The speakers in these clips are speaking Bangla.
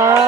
Oh.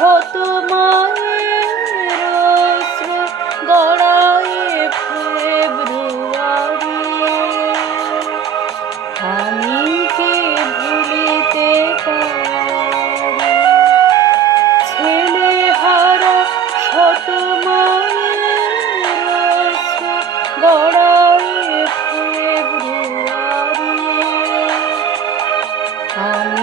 শত মায়ের গড়ায় ফেব্রুয়ারি আমি কি ভুলিতে ছেলে হারা শত মায়ের গড়ায় ফেব্রুয়ারি আমি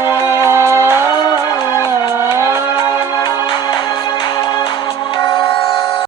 Bye.